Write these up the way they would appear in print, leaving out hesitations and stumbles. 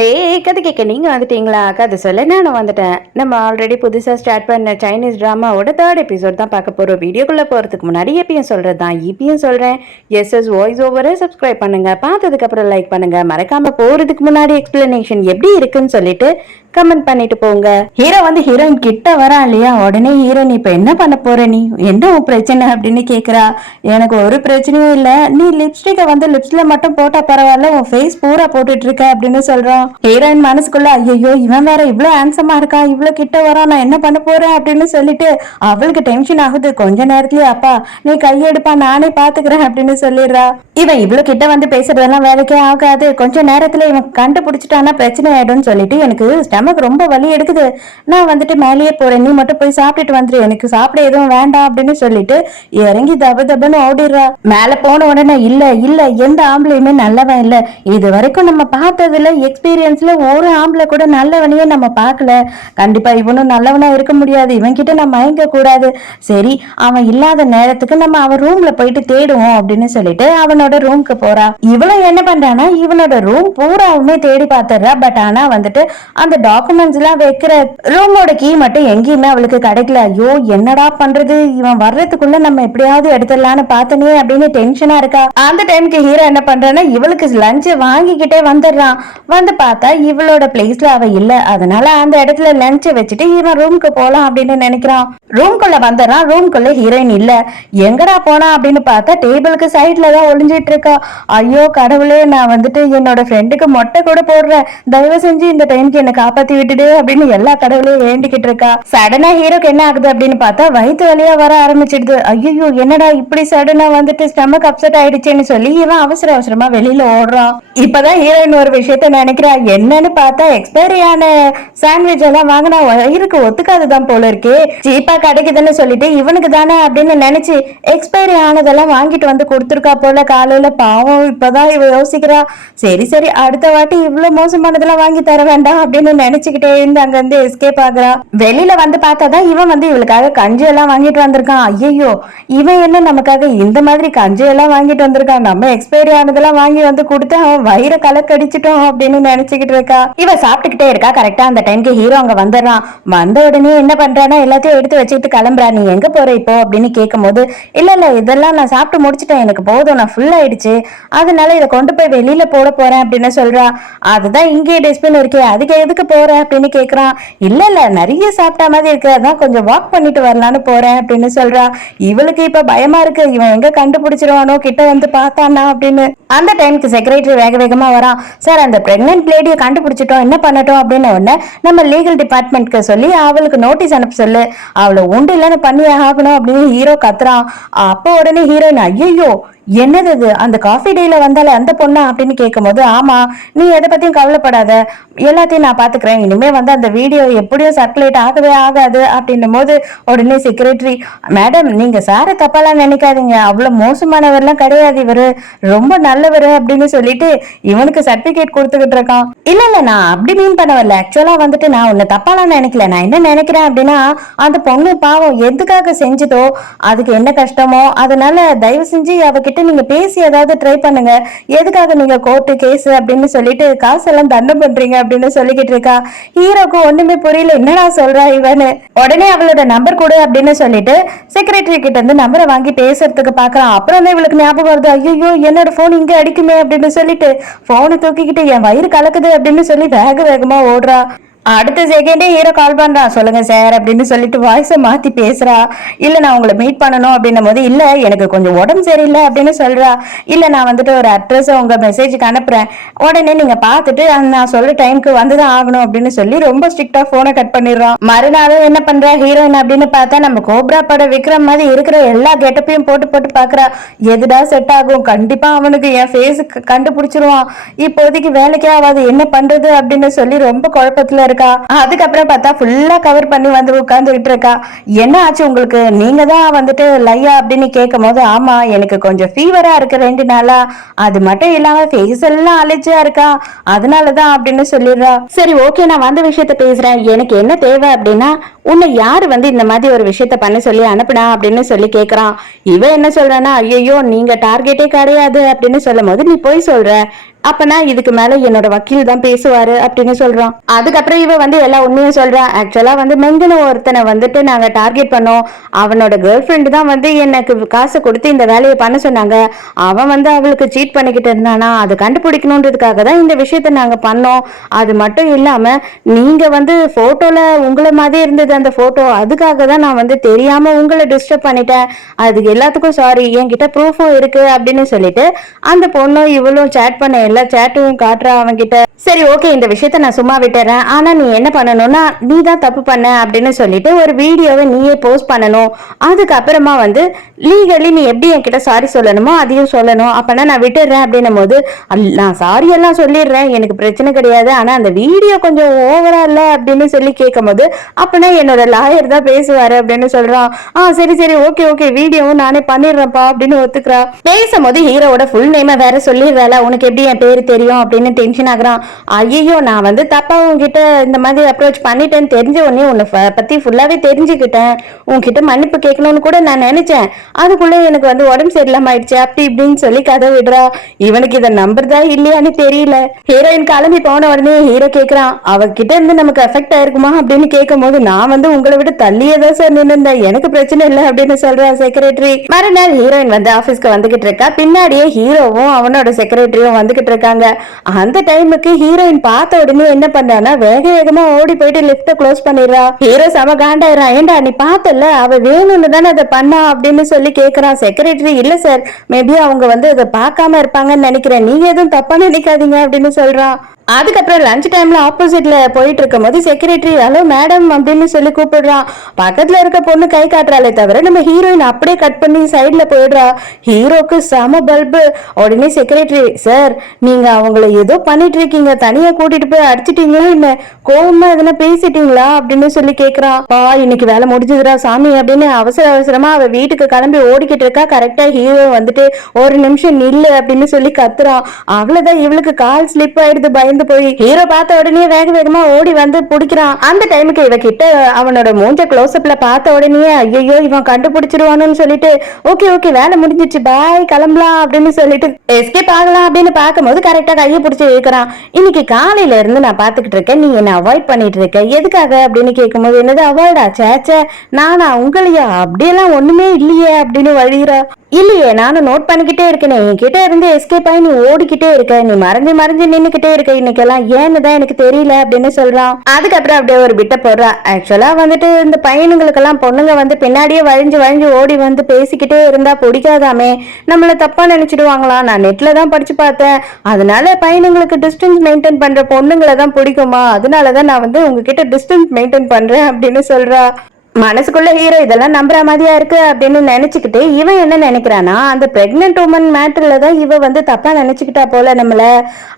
ஹே கதை கேட்க நீங்கள் வந்துட்டீங்களா? கதை சொல்ல நான் வந்துட்டேன். நம்ம ஆல்ரெடி புதுசாக ஸ்டார்ட் பண்ண சைனீஸ் ட்ராமாவோட 3rd எபிசோட் தான் பார்க்க போகிறோம். வீடியோக்குள்ளே போகிறதுக்கு முன்னாடி எப்பயும் சொல்கிறது தான் இப்பயும் சொல்கிறேன். எஸ்எஸ் வாய்ஸ் ஓவரை சப்ஸ்கிரைப் பண்ணுங்கள். பார்த்ததுக்கப்புறம் லைக் பண்ணுங்கள். மறக்காமல் போகிறதுக்கு முன்னாடி எக்ஸ்பிளனேஷன் எப்படி இருக்குன்னு சொல்லிட்டு கமெண்ட் பண்ணிட்டு போங்க. ஹீரோ வந்து ஹீரோயின் கிட்ட வரா இல்லையா, உடனே ஹீரோயின் இப்ப என்ன பண்ண போற, நீ என்ன உன் பிரச்சனை அப்படின்னு கேக்குறா. எனக்கு ஒரு பிரச்சனையும் இல்ல, நீ லிப்ஸ்டிக்கை வந்து லிப்ஸ்ல மட்டும் போட்டா பரவாயில்ல, உன் ஃபேஸ் பூரா போட்டுட்டு இருக்க அப்படின்னு சொல்றான். ஹீரோயின் மனசுக்குள்ள ஐயோ இவன் வேற இவ்வளவு ஹேண்ட்ஸமா இருக்கா, இவ்வளவு கிட்ட வரா, நான் என்ன பண்ண போறேன் அப்படின்னு சொல்லிட்டு அவளுக்கு டென்ஷன் ஆகுது. கொஞ்ச நேரத்துலயே அப்பா நீ கையெடுப்பா நானே பாத்துக்கிறேன் அப்படின்னு சொல்லிடுறா. இவன் இவ்வளவு கிட்ட வந்து பேசுறதெல்லாம் வேலைக்கே ஆகாது, கொஞ்ச நேரத்துல இவன் கண்டுபிடிச்சிட்டானா பிரச்சனை ஆயிடும்னு சொல்லிட்டு எனக்கு நமக்கு ரொம்ப வலி எடுக்குது, நான் வந்துட்டு மேலேயே போறேன், நீ மட்டும் போய் சாப்பிட்டுட்டு வந்துரு, எனக்கு சாப்பிட எதுவும் வேண்டாம் அப்படின்னு சொல்லிட்டு இறங்கி தப தபன்னு ஓடிடுறா. மேல போன உடனே இல்ல இல்ல எந்த ஆம்பளையுமே நல்லவன் இல்ல, இது வரைக்கும் நம்ம பார்த்ததுல எக்ஸ்பீரியன்ஸ்ல ஒரு ஆம்பளை கூட நல்லவனையே நம்ம பார்க்கல, கண்டிப்பா இவனும் நல்லவனா இருக்க முடியாது, இவன் கிட்ட நம்ம மயங்க கூடாது, சரி அவன் இல்லாத நேரத்துக்கு நம்ம அவன் ரூம்ல போயிட்டு தேடுவோம் அப்படின்னு சொல்லிட்டு அவனோட ரூம்க்கு போறா. இவளும் என்ன பண்றானா இவனோட ரூம் பூராவுமே தேடி பார்த்துடுறா. பட் ஆனா வந்துட்டு அந்த டாக்குமெண்ட்ஸ் எல்லாம் வைக்கிற ரூமோட கீ மட்டும் எங்கேயுமே அவளுக்கு கிடைக்கல. ஐயோ என்னடா பண்றது, இவன் வர்றதுக்குள்ள நம்ம எப்படியாவது எடுத்துடலான்னு பார்த்தனே அப்படின்னு டென்ஷனா இருக்கா. அந்த டைமுக்கு ஹீரோ என்ன பண்றான்னா இவளுக்கு லஞ்ச் வாங்கிக்கிட்டே வந்துடுறான். வந்து பார்த்தா இவளோட பிளேஸ்ல அவ இல்ல, அதனால அந்த இடத்துல லஞ்ச் வச்சுட்டு இவன் ரூமுக்கு போலாம் அப்படின்னு நினைக்கிறான். ரூம்குள்ள வந்துடுறான். ரூம்குள்ள ஹீரோயின் இல்ல, எங்கடா போனா அப்படின்னு பார்த்தா டேபிளுக்கு சைட்ல தான் ஒளிஞ்சிட்டு இருக்கா. ஐயோ கடவுளே, நான் வந்துட்டு என்னோட ஃப்ரெண்டுக்கு மொட்டை கூட போடுறேன், தயவு செஞ்சு இந்த டைமுக்கு என்ன காப்பாத்தி விட்டுடு அப்படின்னு எல்லா கடவுளையும் வேண்டிக்கிட்டு இருக்கா. சடனா ஹீரோக்கு என்ன ஆகுது அப்படின்னு பார்த்தா வயிற்று வலியா வர ஆரம்பிச்சிடுது. ஐயோ என்னடா இப்படி சடனா வந்துட்டு ஸ்டமக் அப்செட் ஆயிடுச்சுன்னு சொல்லி இவன் அவசர அவசரமா வெளியில ஓடுறான். இப்பதான் ஹீரோயின் ஒரு விஷயத்த நினைக்கிறா, என்னன்னு பார்த்தா எக்ஸ்பைரியான சாண்ட்விச் எல்லாம் வாங்கினா வயிறுக்கு ஒத்துக்காதுதான் போல இருக்கே, சீப்பா கிடைக்குதுன்னு சொல்லிட்டு இவனுக்கு தானே அப்படின்னு நினைச்சு எக்ஸ்பைரி ஆனதெல்லாம் வாங்கிட்டு வந்து கொடுத்துருக்கா போல காலையில. பாவம் இப்பதான் இவ யோசிக்கிறா, சரி சரி அடுத்த வாட்டி இவ்வளவு மோசமானதெல்லாம் வாங்கி தர வேண்டாம் அப்படின்னு நினைச்சுக்கிட்டே இருந்து அங்க இருந்து எஸ்கேப் ஆகுறா. வெளியில வந்து பார்த்தாதான் இவன் வந்து இவளுக்காக கஞ்சி எல்லாம் வாங்கிட்டு வந்திருக்கான். ஐயோ இவன் என்ன நமக்காக இந்த மாதிரி கஞ்சி எல்லாம் வாங்கிட்டு வந்திருக்கான், நம்ம எக்ஸ்பைரி ஆனதெல்லாம் வாங்கி வந்து கொடுத்து அவன் வயிற கலக்கடிச்சிட்டோம் அப்படின்னு நினைச்சுக்கிட்டு இருக்கா. இவ சாப்பிட்டுக்கிட்டே இருக்கா. கரெக்டா அந்த டைம்க்கு ஹீரோ அங்க வந்துடுறான். வந்த உடனே என்ன பண்றானா எல்லாத்தையும் எடுத்து வச்சுக்கிட்டு கிளம்புறா. நீ எங்க போற இப்போ அப்படின்னு கேட்கும் போது இல்ல இல்ல இதெல்லாம் நான் சாப்பிட்டு முடிச்சுட்டேன், எனக்கு போதும், நான் ஃபுல் ஆயிடுச்சு, அதனால இதை கொண்டு போய் வெளியில போட போறேன் அப்படின்னு சொல்றா. அதுதான் இங்கே டஸ்ட்பின் இருக்கே, அதுக்கு எதுக்கு போற அப்படின்னு கேக்குறான். இல்ல இல்ல நிறைய சாப்பிட்ட மாதிரி இருக்கு, அதான் கொஞ்சம் வாக் பண்ணிட்டு வரலான்னு போறேன் அப்படின்னு சொல்றா. இவளுக்கு இப்ப பயமா இருக்கு, இவன் எங்க கண்டுபிடிச்சிருவானோ கிட்ட வந்து பார்த்தானா அப்படின்னு. அந்த டைமுக்கு செக்ரட்டரி வேக வேகமா வரான். சார் அந்த பிரெக்னன்ட் லேடியை கண்டுபிடிச்சிட்டோம், என்ன பண்ணட்டும் அப்படின்னு உடனே நம்ம லீகல் டிபார்ட்மெண்ட்க்கு சொல்லி அவளுக்கு நோட்டீஸ் அனுப்ப சொல்லு, அவளை உண்டு இல்லைன்னு பண்ணி ஆகணும் அப்படின்னு ஹீரோ கத்துறான். அப்போ உடனே ஹீரோயின் ஐயோ என்னது அது, அந்த காஃபி டேல வந்தாலே அந்த பொண்ணா அப்படின்னு கேட்கும் போது ஆமா நீ எதை பத்தியும் கவலைப்படாத, எல்லாத்தையும் நான் பாத்துக்கிறேன், இனிமே வந்து அந்த வீடியோ எப்படியும் சர்க்குலேட் ஆகவே ஆகாது அப்படின்னும் போது உடனே செக்ரட்டரி மேடம் நீங்க சார தப்பாலாம் நினைக்காதீங்க, அவ்வளவு மோசமானவர்லாம் கிடையாது, இவரு ரொம்ப நல்லவர் அப்படின்னு சொல்லிட்டு இவனுக்கு சர்டிபிகேட் கொடுத்துக்கிட்டு இருக்கான். இல்ல இல்ல நான் அப்படி மீன் பண்ண வரல, ஆக்சுவலா வந்துட்டு நான் உன்னை தப்பாலாம் நினைக்கல, நான் என்ன நினைக்கிறேன் அப்படின்னா அந்த பொண்ணு பாவம் எதுக்காக செஞ்சதோ அதுக்கு என்ன கஷ்டமோ, அதனால தயவு செஞ்சு அவகிட்ட நீங்க பேசி ஏதாவது ட்ரை பண்ணுங்க, எதுக்காக நீங்க கோர்ட்டு கேஸ் அப்படின்னு சொல்லிட்டு காசெல்லாம் தண்டம் பண்றீங்க அப்படின்னு சொல்லிக்கிட்டு இருக்கா. ஹீரோக்கு ஒண்ணுமே புரியல, என்னடா சொல்றா இவனு. உடனே அவளோட நம்பர் கொடு அப்படின்னு சொல்லிட்டு செக்ரட்டரி கிட்ட இருந்து நம்பரை வாங்கி பேசுறதுக்கு பாக்குறான். அப்புறம் தான் இவளுக்கு ஞாபகம் வருது, ஐயோ என்னோட போன் இங்க அடிக்குமே அப்படின்னு சொல்லிட்டு போனை தூக்கிக்கிட்டு என் வயிறு கலக்குது அப்படின்னு சொல்லி வேக வேகமா ஓடுறா. அடுத்த செகண்டே ஹீரோ கால் பண்றான். சொல்லுங்க சார் அப்படின்னு சொல்லிட்டு வாய்ஸை மாத்தி பேசுறா. இல்ல நான் உங்களை மீட் பண்ணணும் அப்படின்னும் போது இல்ல எனக்கு கொஞ்சம் உடம்பு சரியில்லை அப்படின்னு சொல்றா. இல்ல நான் வந்துட்டு ஒரு அட்ரஸ் உங்க மெசேஜுக்கு அனுப்புறேன், உடனே நீங்க பாத்துட்டு நான் சொல்ற டைமுக்கு வந்துதான் ஆகணும் அப்படின்னு சொல்லி ரொம்ப ஸ்ட்ரிக்டா போனை கட் பண்ணிடுறான். மறுநாளும் என்ன பண்றா ஹீரோயின் அப்படின்னு பார்த்தா நம்ம கோப்ரா பட விக்ரம் மாதிரி இருக்கிற எல்லா கெட்டப்பையும் போட்டு போட்டு பாக்குறா. எதுடா செட் ஆகும், கண்டிப்பா அவனுக்கு என் ஃபேஸ் கண்டுபிடிச்சிருவான், இப்போதைக்கு வேலைக்கே ஆகாது, என்ன பண்றது அப்படின்னு சொல்லி ரொம்ப குழப்பத்துல இருக்கா. அதுக்கப்புறம் பார்த்தா ஃபுல்லா கவர் பண்ணி வந்து உட்கார்ந்துகிட்டு இருக்கா. என்ன ஆச்சு உங்களுக்கு, நீங்க தான் வந்துட்டு லையா அப்படின்னு கேட்கும் போது ஆமா எனக்கு கொஞ்சம் ஃபீவரா இருக்கு 2 நாளா, அது மட்டும் இல்லாம ஃபேஸ் எல்லாம் அலர்ஜியா இருக்கா, அதனாலதான் அப்படின்னு சொல்லிடுறா. சரி ஓகே நான் வந்த விஷயத்த பேசுறேன், எனக்கு என்ன தேவை அப்படின்னா உன்னை யாரு வந்து இந்த மாதிரி ஒரு விஷயத்த பண்ண சொல்லி அனுப்புனா அப்படின்னு சொல்லி கேக்குறான். இவன் என்ன சொல்றானா ஐயோ நீங்க டார்கெட்டே கிடையாது அப்படின்னு சொல்லும் போது நீ போய் சொல்ற, அப்பனா இதுக்கு மேல என்னோட வக்கீல் தான் பேசுவாரு அப்படின்னு சொல்றான். அதுக்கப்புறம் இவ வந்து எல்லா உண்மையும் சொல்றான். ஆக்சுவலா வந்து மெங்கன ஒருத்தனை வந்துட்டு நாங்க டார்கெட் பண்ணோம். அவனோட கேர்ள் ஃப்ரெண்டு தான் வந்து எனக்கு காசு கொடுத்து இந்த வேலையை பண்ண சொன்னாங்க. அவன் வந்து அவளுக்கு சீட் பண்ணிக்கிட்டு இருந்தானா, அதை கண்டுபிடிக்கணுன்றதுக்காக தான் இந்த விஷயத்த நாங்க பண்ணோம். அது மட்டும் இல்லாம நீங்க வந்து போட்டோல உங்களை மாதிரி இருந்தது அந்த போட்டோ, அதுக்காக தான் நான் வந்து தெரியாம உங்களை டிஸ்டர்ப் பண்ணிட்டேன். அதுக்கு எல்லாத்துக்கும் சாரி, என்கிட்ட ப்ரூஃபும் இருக்கு அப்படின்னு சொல்லிட்டு அந்த பொண்ணும் இவளும் சேட் பண்ண எல்லா சேட்டும் காட்டுறா அவன்கிட்ட. சரி ஓகே, இந்த விஷயத்த நான் சும்மா விட்டுறேன். ஆனா நீ என்ன பண்ணணும்னா, நீ தான் தப்பு பண்ண அப்படின்னு சொல்லிட்டு ஒரு வீடியோவை நீயே போஸ்ட் பண்ணணும். அதுக்கப்புறமா வந்து லீகலி நீ எப்படி என்கிட்ட சாரி சொல்லணுமோ அதையும் சொல்லணும். அப்பனா நான் விட்டுறேன் அப்படின்னும் போது, நான் சாரி எல்லாம் சொல்லிடுறேன், எனக்கு பிரச்சனை கிடையாது, ஆனா அந்த வீடியோ கொஞ்சம் ஓவரா இல்ல அப்படின்னு சொல்லி கேட்கும் போது, அப்பனா என்னோட லாயர் தான் பேசுவாரு அப்படின்னு சொல்றான். சரி சரி ஓகே ஓகே, வீடியோவும் நானே பண்ணிடுறேன்ப்பா அப்படின்னு ஒத்துக்கிறா. பேசும்போது ஹீரோவோட ஃபுல் நேமை வேற சொல்லிடுறால, உனக்கு எப்படி என் பேரு தெரியும் அப்படின்னு டென்ஷன் ஆகுறான். ஐயோ, நான் வந்து தப்பா உங்ககிட்ட இந்த மாதிரி அப்ரோச் பண்ணிட்டேன்னு தெரிஞ்ச உடனே உன்னை பத்தி ஃபுல்லாவே தெரிஞ்சுக்கிட்டேன். உன்கிட்ட மன்னிப்பு கேட்கணும்னு கூட நான் நினைச்சேன். அதுக்குள்ள எனக்கு வந்து உடம்பு சரியில்லாம ஆயிடுச்சு அப்படி இப்படின்னு சொல்லி கதை விடுறா. இவனுக்கு இதை நம்புறதா இல்லையான்னு தெரியல. ஹீரோயின் கிளம்பி போன உடனே ஹீரோ கேட்கிறான், அவகிட்ட இருந்து நமக்கு எஃபெக்ட் ஆயிருக்குமா அப்படின்னு கேட்கும் போது, நான் வந்து உங்களை விட தள்ளியே தான் சார் நின்று, எனக்கு பிரச்சனை இல்லை அப்படின்னு சொல்றா செக்ரட்டரி. மறுநாள் ஹீரோயின் வந்து ஆபீஸ்க்கு வந்துகிட்டு இருக்கா. பின்னாடியே ஹீரோவும் அவனோட செக்ரட்டரியும் வந்துகிட்டு இருக்காங்க. அந்த டைமுக்கு ஹீரோயின் பார்த்த உடனே என்ன பண்றானா, வேக வேகமா ஓடி போயிட்டு லிப்ட க்ளோஸ் பண்ணிடுறா. ஹீரோ செம காண்டாயிரா. ஏண்டா நீ பார்த்தல, அவ வேணும்னு தானே அதை பண்ணா அப்படின்னு சொல்லி கேக்குறான். செக்ரட்டரி, இல்ல சார், மேபி அவங்க வந்து அதை பார்க்காம இருப்பாங்கன்னு நினைக்கிறேன், நீங்க எதுவும் தப்பா நினைக்காதீங்க அப்படின்னு சொல்றான். அதுக்கப்புறம் லஞ்ச் டைம்ல ஆப்போசிட்ல போயிட்டு இருக்கும் போது செக்ரட்டரி ஹலோ மேடம் அப்படின்னு சொல்லி கூப்பிடுறான். பக்கத்துல இருக்க பொண்ணு கை காட்டுறாளே தவிர நம்ம ஹீரோயின் அப்படியே கட் பண்ணி சைட்ல போயிடுறா. ஹீரோக்கு செம பல்பு. உடனே செக்ரட்டரி, சார் நீங்க அவங்கள ஏதோ பண்ணிட்டு இருக்கீங்க, தனியா கூட்டிட்டு போய் அடிச்சிட்டீங்களா இல்ல கோவமா எதனா பேசிட்டீங்களா அப்படின்னு சொல்லி கேக்குறான். இன்னைக்கு வேலை முடிஞ்சதுடா சாமி அப்படின்னு அவசர அவசரமா அவ வீட்டுக்கு கிளம்பி ஓடிக்கிட்டு இருக்கா. கரெக்டா ஹீரோ வந்துட்டு ஒரு நிமிஷம் நில்லு அப்படின்னு சொல்லி கத்துறான். அவ்வளவுதான், இவளுக்கு கால் ஸ்லிப் ஆயிடுது. பயந்து போய் ஹீரோ பார்த்த உடனே வேக வேகமா ஓடி வந்து பிடிக்கிறான். அந்த டைமுக்கு இவ கிட்ட அவனோட மூஞ்ச க்ளோஸ்அப்ல பார்த்த உடனே ஐயோ இவன் கண்டுபிடிச்சிருவானு சொல்லிட்டு ஓகே ஓகே வேலை முடிஞ்சிச்சு பாய் கிளம்பலாம் அப்படின்னு சொல்லிட்டு எஸ்கேப் ஆகலாம் அப்படின்னு பார்க்கும்போது கரெக்டா கையை பிடிச்சி இழுக்கிறான். இன்னைக்கு காலையில இருந்து நான் பாத்துக்கிட்டு இருக்கேன், நீ என்ன அவாய்ட் பண்ணிட்டு இருக்க, எதுக்காக அப்படின்னு கேட்கும்போது, என்னது அவாய்டா, சேச்சே நானா உங்களையா, அப்படியெல்லாம் ஒண்ணுமே இல்லையே அப்படின்னு வழிகிறா. இல்லையே, நானும் நோட் பண்ணிக்கிட்டே இருக்கேன், என்கிட்ட இருந்து எஸ்கேப் ஆகி நீ ஓடிக்கிட்டே இருக்க, நீ மறைஞ்சு மறைஞ்சு நின்னுக்கிட்டே இருக்க இன்னைக்கெல்லாம், ஏன்னு தான் எனக்கு தெரியல அப்படின்னு சொல்றான். அதுக்கப்புறம் அப்படியே ஒரு பிட்ட போடுறா. ஆக்சுவலா வந்துட்டு இந்த பையனுங்களுக்கெல்லாம் பொண்ணுங்க வந்து பின்னாடியே வழிஞ்சு வழிஞ்சு ஓடி வந்து பேசிக்கிட்டே இருந்தா பிடிக்காதாமே, நம்மள தப்பா நினைச்சிடுவாங்களாம், நான் நெட்ல தான் படிச்சு பார்த்தேன், அதனால பையனுங்களுக்கு டிஸ்டன்ஸ் மெயின்டைன் பண்ற பொண்ணுங்களை தான் பிடிக்குமா, அதனாலதான் நான் வந்து உங்ககிட்ட டிஸ்டன்ஸ் மெயின்டைன் பண்றேன் அப்படின்னு சொல்றா. மனசுக்குள்ள ஹீரோ இதெல்லாம் நம்புற மாதிரியா இருக்கு அப்படின்னு நினைச்சுக்கிட்டு இவன் என்ன நினைக்கிறானா, அந்த பிரெக்னன்ட் உமன் மேட்டர்ல தான் இவ வந்து தப்பா நினைச்சுக்கிட்டா போல நம்மள,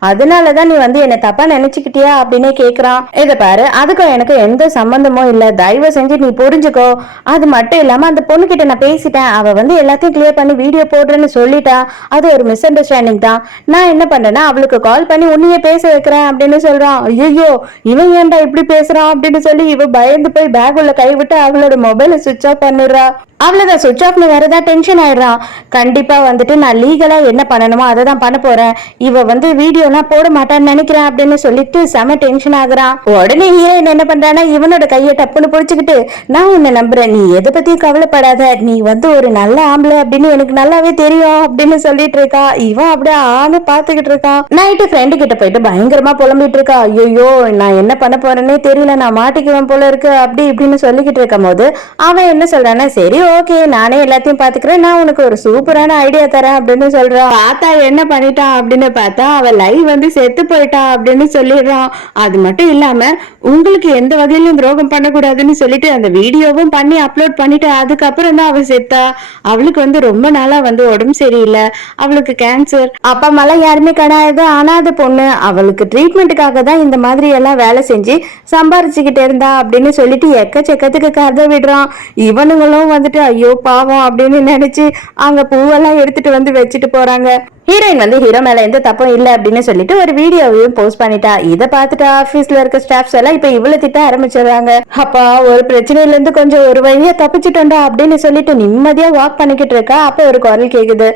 அதனாலதான் நீ வந்து என்ன தப்பா நினைச்சுக்கிட்டியா அப்படின்னு கேக்குறான். இத பாரு, அதுக்கும் எனக்கு எந்த சம்பந்தமும் இல்ல, தயவு செஞ்சு நீ புரிஞ்சுக்கோ. அது மட்டும் இல்லாம அந்த பொண்ணு கிட்ட நான் பேசிட்டேன், அவ வந்து எல்லாத்தையும் கிளியர் பண்ணி வீடியோ போடுறேன்னு சொல்லிட்டா, அது ஒரு மிஸ் அண்டர்ஸ்டாண்டிங் தான். நான் என்ன பண்றேன்னா அவளுக்கு கால் பண்ணி உன்னையே பேச வைக்கிறேன் அப்படின்னு சொல்றான். ஐயோ இவன் ஏன்டா இப்படி பேசுறான் அப்படின்னு சொல்லி இவ பயந்து போய் பேக் உள்ள கை விட்டு அவளோட மொபைலை சுவிட்ச் ஆஃப் பண்ணிடுறா. அவ்வளவுதான், சுவிட்ச் ஆஃப்ல வரதா டென்ஷன் ஆயிடுறான். கண்டிப்பா வந்துட்டு நான் லீகலா என்ன பண்ணணுமோ அதை தான் பண்ண போறேன், இவ வந்து வீடியோலாம் போட மாட்டான்னு நினைக்கிறேன் அப்படின்னு சொல்லிட்டு செம டென்ஷன் ஆகுறான். உடனே ஹீரோயின் என்ன பண்றானா, இவனோட கையை டப்புன்னு பிடிச்சுக்கிட்டு, நான் உன்னை நம்புறேன், நீ எதை பத்தியும் கவலைப்படாத, நீ வந்து ஒரு நல்ல ஆம்பளை அப்படின்னு எனக்கு நல்லாவே தெரியும் அப்படின்னு சொல்லிட்டு இருக்கா. இவன் அப்படியே ஆளு பாத்துக்கிட்டு இருக்கான். நைட்டு ஃப்ரெண்டு கிட்ட போயிட்டு பயங்கரமா புலம்பிட்டு இருக்கா. ஐயோ நான் என்ன பண்ண போறேன்னே தெரியல, நான் மாட்டிக்குவேன் போல இருக்கு அப்படி இப்படின்னு சொல்லிக்கிட்டு இருக்கும் போது அவன் என்ன சொல்றானா, சரி ஓகே நானே எல்லாத்தையும் பாத்துக்கிறேன், நான் உனக்கு ஒரு சூப்பரான ஐடியா தரேன் அப்படின்னு சொல்றான். பார்த்தா என்ன பண்ணிட்டான் அப்படின்னு பார்த்தா அவ லைவ் வந்து செத்து போயிட்டான் அப்படின்னு சொல்லிடுறான். அது மட்டும் இல்லாம உங்களுக்கு எந்த வகையிலும் துரோகம் பண்ணக்கூடாதுன்னு சொல்லிட்டு அந்த வீடியோவும் பண்ணி அப்லோட் பண்ணிட்டு அதுக்கப்புறம் தான் அவ செத்தா. அவளுக்கு வந்து ரொம்ப நாளா வந்து உடம்பு சரியில்லை, அவளுக்கு கேன்சர், அப்பா அம்மாலாம் யாருமே கிடையாது, அனாதை பொண்ணு, அவளுக்கு ட்ரீட்மெண்ட்டுக்காக தான் இந்த மாதிரி எல்லாம் வேலை செஞ்சு சம்பாரிச்சுக்கிட்டு இருந்தா அப்படின்னு சொல்லிட்டு எக்கச்சக்கத்துக்கு கதை விடுறான். இவனுங்களும் வந்துட்டு ஐயோ பாவம் அப்படின்னு நினைச்சு அங்க பூவெல்லாம் எடுத்துட்டு வந்து வச்சுட்டு போறாங்க. ஹீரோயின் வந்து ஹீரோ மேல எந்த தப்பும் இல்ல அப்படின்னு சொல்லிட்டு ஒரு வீடியோவையும் போஸ்ட் பண்ணிட்டா. இதை பார்த்துட்டு ஆபீஸ்ல இருக்க ஸ்டாஃப்ஸ் எல்லாம் இப்ப இவ்வளவு திட்ட ஆரம்பிச்சிடுறாங்க. அப்பா ஒரு பிரச்சனையில இருந்து கொஞ்சம் ஒரு வழியா தப்பிச்சுட்டோம்டா அப்படின்னு சொல்லிட்டு நிம்மதியா வாக் பண்ணிக்கிட்டு இருக்கா. அப்ப ஒரு குரல் கேக்குது,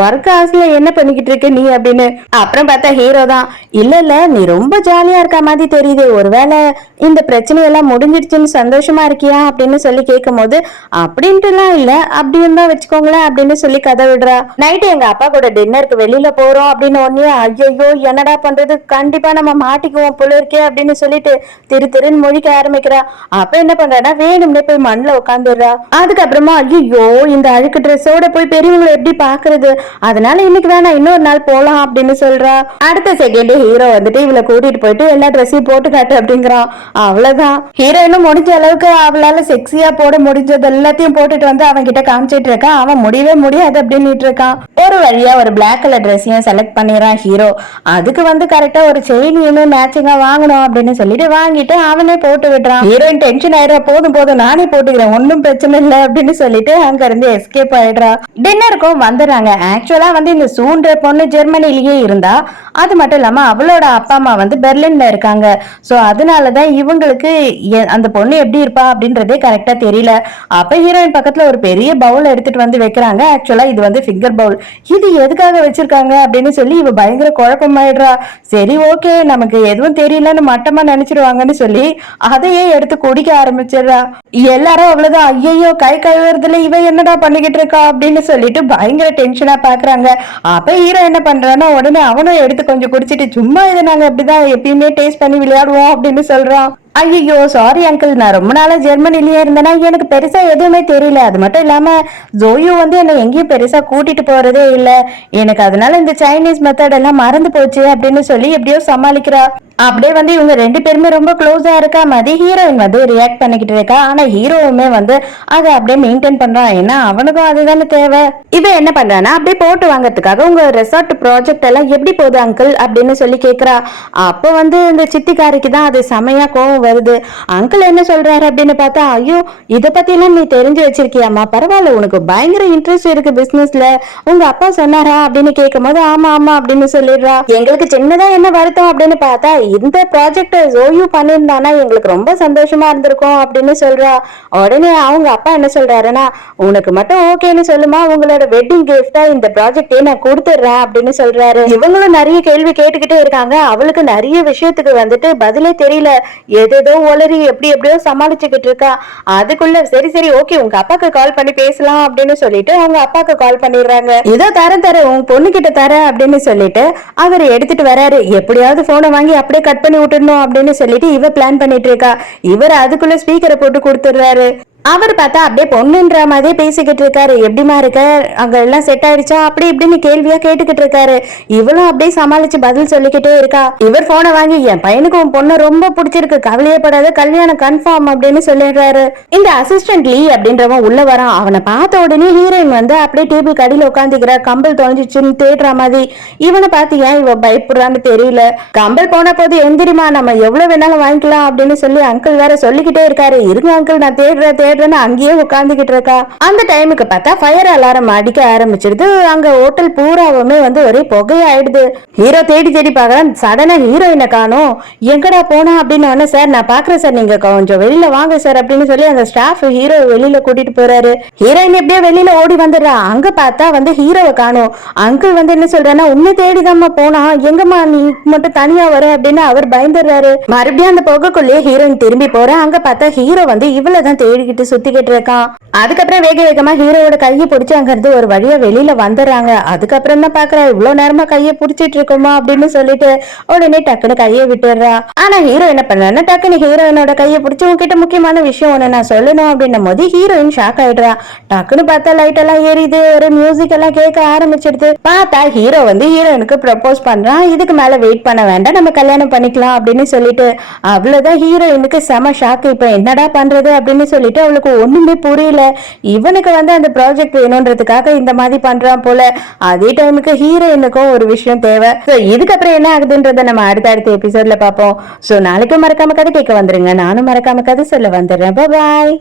ஒர்க் ஹவர்ஸ்ல என்ன பண்ணிக்கிட்டு இருக்க நீ அப்படின்னு. அப்புறம் பார்த்தா ஹீரோ தான், இல்ல நீ ரொம்ப ஜாலியா இருக்க மாதிரி தெரியுது, ஒருவேளை இந்த பிரச்சனையெல்லாம் முடிஞ்சிடுச்சுன்னு சந்தோஷமா இருக்கியா அப்படின்னு சொல்லி கேட்கும் போது, அப்படின்ட்டுலாம் இல்ல, அப்படின்னு தான் வச்சுக்கோங்களேன் அப்படின்னு சொல்லி கதை விடுறா. நைட்டு எங்க அப்பா கூட டின்னருக்கு வெளியில போறோம் அப்படின்னு ஒன்னே, ஐயோ என்னடா பண்றது, கண்டிப்பா நம்ம மாட்டிக்குவோம் போல இருக்கே அப்படின்னு சொல்லிட்டு திருன்னு முழிக்க ஆரம்பிக்கிறா. அப்ப என்ன பண்றானா, வேணும்னே போய் மண்ணில் உட்காந்துடுறா. அதுக்கப்புறமா ஐயோ இந்த அழுக்கு ட்ரெஸ்ஸோட போய் பெரியவங்களை எப்படி பாக்குறது, அதனால இன்னைக்கு வேணாம் இன்னொரு நாள் போலாம் அப்படின்னு சொல்றா. அடுத்த செகண்ட் ஹீரோ வந்துட்டு இவளை கூட்டிட்டு போயிட்டு எல்லா ட்ரெஸ்ஸையும் போட்டு காட்டு அப்படிங்கிறான். அவ்வளவுதான், ஹீரோயினும் முடிஞ்ச அளவுக்கு அவளால செக்ஸியா போட முடிஞ்சது எல்லாத்தையும் போட்டுட்டு வந்து அவன் கிட்ட காமிச்சிட்டு இருக்கான். அவன் முடியவே முடியாது அப்படின்னு இருக்கான். ஒரு வழியா ஒரு பிளாக் கலர் ட்ரெஸ்ஸையும் செலக்ட் பண்ணிடுறான் ஹீரோ. அதுக்கு வந்து கரெக்டா ஒரு செயினையுமே மேட்சிங்கா வாங்கணும் அப்படின்னு சொல்லிட்டு வாங்கிட்டு அவனே போட்டு விடுறான். ஹீரோயின் டென்ஷன் ஆயிடுறா, போதும் நானே போட்டுக்கிறேன் ஒன்னும் பிரச்சனை இல்லை அப்படின்னு சொல்லிட்டு அங்க இருந்து எஸ்கேப் ஆயிடுறா. டின்னருக்கும் வந்துடுறாங்க. ஆக்சுவலா வந்து இந்த சூன்ற பொண்ணு ஜெர்மனிலேயே இருந்தா, அது மட்டும் இல்லாம அவளோட அப்பா அம்மா வந்து பெர்லின்ல இருக்காங்க. சோ அதனாலதான் இவங்களுக்கு அந்த பொண்ணு எப்படி இருப்பா அப்படின்றதே கரெக்டா தெரியல. அப்ப ஹீரோயின் பக்கத்துல ஒரு பெரிய பவுல் எடுத்துட்டு வந்து வைக்கிறாங்க. ஆக்சுவலா இது வந்து ஃபிங்கர் பவுல். இது எதுக்காக வச்சிருக்காங்க அப்படின்னு சொல்லி இவ பயங்கர குழப்பமாயிடுறா. சரி ஓகே நமக்கு எதுவும் தெரியலன்னு மட்டமா நினைச்சிருவாங்கன்னு சொல்லி அதையே எடுத்து குடிக்க ஆரம்பிச்சிடுறா. எல்லாரும் அவ்வளவுதான், ஐயோ கை கழுவுறதுல இவ என்னடா பண்ணிக்கிட்டு இருக்கா அப்படின்னு சொல்லிட்டு பயங்கர டென்ஷனா பாக்குறாங்க. அப்ப ஹீரோ என்ன பண்றான்னா உடனே அவனும் எடுத்து கொஞ்சம் குடிச்சிட்டு, சும்மா இதை நாங்க எப்படிதான் எப்பயுமே டேஸ்ட் பண்ணி விளையாடுவோம் அப்படின்னு சொல்றான். ஐயோ சாரி அங்கிள், நான் ரொம்ப நாளா ஜெர்மனிலேயே இருந்தேன்னா எனக்கு பெருசா எதுவுமே தெரியல. அது மட்டும் இல்லாம ஜோயு வந்து என்னை எங்கேயும் பெருசா கூட்டிட்டு போறதே இல்ல, எனக்கு அதனால இந்த சைனீஸ் மெத்தட் எல்லாம் மறந்து போச்சு அப்படின்னு சொல்லி எப்படியோ சமாளிக்கிறா. அப்படியே வந்து இவங்க ரெண்டு பேருமே ரொம்ப க்ளோஸா இருக்கா மாதிரி ஹீரோயின் வந்து ரியாக்ட் பண்ணிக்கிட்டு இருக்கா. ஆனா ஹீரோவுமே வந்து அதை அப்படியே மெயின்டைன் பண்றான். ஏன்னா அவனுக்கும் அதுதானே தேவை. இவ என்ன பண்றானா அப்படியே போட்டு வாங்கறதுக்காக உங்க ரெசார்ட் ப்ராஜெக்ட் எல்லாம் எப்படி போகுது அங்கிள் அப்படின்னு சொல்லி கேக்குறா. அப்போ வந்து இந்த சித்திக்காரிக்கு தான் அது செமையா கோவம் வருது. அங்கிள் என்ன சொல்றாரு அப்படின்னு பார்த்தா, ஐயோ இதை பத்தி எல்லாம் நீ தெரிஞ்சு வச்சிருக்கியாமா, பரவாயில்ல உனக்கு பயங்கர இன்ட்ரெஸ்ட் இருக்கு பிசினஸ்ல, உங்க அப்பா சொன்னாரா அப்படின்னு கேட்கும் போது ஆமா ஆமா அப்படின்னு சொல்லிடுறா. எங்களுக்கு சின்னதா என்ன வருத்தம் அப்படின்னு பார்த்தா, இந்த ப்ராஜெக்ட் ஜோயு பண்ணியிருந்தானா எங்களுக்கு ரொம்ப சந்தோஷமா இருந்திருக்கும் அப்படின்னு சொல்றா. உடனே அவங்க அப்பா என்ன சொல்றாருன்னா, உனக்கு மட்டும் ஓகேன்னு சொல்லுமா, உங்களோட வெட்டிங் கிஃப்டா இந்த ப்ராஜெக்டே நான் கொடுத்துடுறேன் அப்படின்னு சொல்றாரு. இவங்களும் நிறைய கேள்வி கேட்டுக்கிட்டே இருக்காங்க. அவளுக்கு நிறைய விஷயத்துக்கு வந்துட்டு பதிலே தெரியல, ஏதேதோ ஒளரி எப்படியோ சமாளிச்சுக்கிட்டு இருக்கா. அதுக்குள்ள சரி சரி ஓகே உங்க அப்பாக்கு கால் பண்ணி பேசலாம் அப்படின்னு சொல்லிட்டு அவங்க அப்பாக்கு கால் பண்ணிடுறாங்க. இதோ தர உங்க பொண்ணு கிட்ட தர அப்படின்னு சொல்லிட்டு அவர் எடுத்துட்டு வராரு. எப்படியாவது போனை வாங்கி அப்படியே கட் பண்ணி விட்டுடணும் அப்படின்னு சொல்லிட்டு இவ பிளான் பண்ணிட்டு இருக்கா. இவர் அதுக்குள்ள ஸ்பீக்கரை போட்டு கொடுத்துடுறாரு. அவர் பார்த்தா அப்படியே பொண்ணுன்ற மாதிரியே பேசிக்கிட்டு இருக்காரு. எப்படிமா இருக்க, அங்க எல்லாம் செட் ஆயிடுச்சா அப்படி இப்படின்னு கேள்வியா கேட்டுக்கிட்டு இருக்காரு. இவளும் அப்படியே சமாளிச்சு பதில் சொல்லிக்கிட்டே இருக்கா. இவர் போனை வாங்கி, என் பையனுக்கு உன் பொண்ணு ரொம்ப பிடிச்சிருக்கு, கவலையப்படாத, கல்யாணம் கன்ஃபார்ம் அப்படின்னு சொல்லிடுறாரு. இந்த அசிஸ்டன்ட் லீ அப்படின்றவன் உள்ள வரான். அவனை பார்த்த உடனே ஹீரோயின் வந்து அப்படியே டேபிள் கடியில உட்காந்துக்கிறா. கம்பல் தொலைஞ்சிச்சுன்னு தேடுற மாதிரி. இவனை பார்த்து ஏன் இவ பயப்படுறான்னு தெரியல. கம்பல் போன போது எந்திரிமா, நம்ம எவ்வளவு வேணாலும் வாங்கிக்கலாம் அப்படின்னு சொல்லி அங்கிள் வேற சொல்லிக்கிட்டே இருக்காரு. இருங்க அங்கிள் நான் தேடுறேன் அங்கேயே உட்காந்துக்கிட்டு இருக்கா. அந்த டைமுக்கு பார்த்தா ஃபயர் அலாரம் அடிக்க ஆரம்பிச்சிருது. அங்க ஹோட்டல் பூராவுமே வந்து ஒரே புகையாயிடுது. ஹீரோ தேடி பாக்குறான். சடனா ஹீரோயினை காணோம். எங்கடா போனா அப்படின்னு, சார் நான் பாக்குறேன் சார், நீங்க கொஞ்சம் வெளியில வாங்க சார் அப்படின்னு சொல்லி அந்த ஸ்டாஃப் ஹீரோ வெளியில கூட்டிட்டு போறாரு. ஹீரோயின் எப்படியோ வெளியில ஓடி வந்துடுறா. அங்க பார்த்தா வந்து ஹீரோவை காணோம். அங்கிள் வந்து என்ன சொல்றாருன்னா, உன்னை தேடிதாம்மா போனா, எங்கம்மா நீ மட்டும் தனியா வர அப்படின்னு அவர் பயந்துடுறாரு. மறுபடியும் அந்த புகைக்குள்ளேயே ஹீரோயின் திரும்பி போற. அங்க பார்த்தா ஹீரோ வந்து இவ்வளவுதான் தேடிக்கிட்டு சுத்திக்கிட்டு இருக்கான். அதுக்கப்புறம் வேகமா ஹீரோவோட கையை பிடிச்சி அங்க இருந்து ஒரு வழியா வெளியில வந்துடுறாங்க. அதுக்கப்புறம் தான் பாக்குறா, இவ்வளவு நேரமா கையை பிடிச்சிட்டு இருக்கோமா அப்படின்னு சொல்லிட்டு உடனே டக்குனு கையை விட்டுடுறா. ஆனா ஹீரோ என்ன பண்றான்னா, டக்குனு ஹீரோயினோட கையை பிடிச்சி உங்ககிட்ட முக்கியமான விஷயம் ஒண்ணு நான் சொல்லணும் அப்படின்னும் போது ஹீரோயின் ஷாக் ஆயிடுறா. டக்குனு பார்த்தா லைட் எல்லாம் ஏறிது, ஒரு மியூசிக் எல்லாம் கேட்க ஆரம்பிச்சிடுது. பார்த்தா ஹீரோ வந்து ஹீரோயினுக்கு ப்ரப்போஸ் பண்றான். இதுக்கு மேல வெயிட் பண்ண வேண்டாம், நம்ம கல்யாணம் பண்ணிக்கலாம் அப்படின்னு சொல்லிட்டு. அவ்வளவுதான், ஹீரோயினுக்கு செம ஷாக். இப்ப என்னடா பண்றது அப்படின்னு சொல்லிட்டு அவளுக்கு ஒண்ணுமே புரியல. இவனுக்கு வந்து அந்த ப்ராஜெக்ட் வேணும்ன்றதுக்காக இந்த மாதிரி பண்றான் போல. அதே டைமுக்கு ஹீரோயினுக்கும் ஒரு விஷயம் தேவை. இதுக்கப்புறம் என்ன ஆகுதுன்றத நம்ம அடுத்த எபிசோட்ல பார்ப்போம். சோ நாளைக்கும் மறக்காம கதை கேட்க வந்துருங்க. நானும் மறக்காம கதை சொல்ல வந்துடுறேன். பாய்.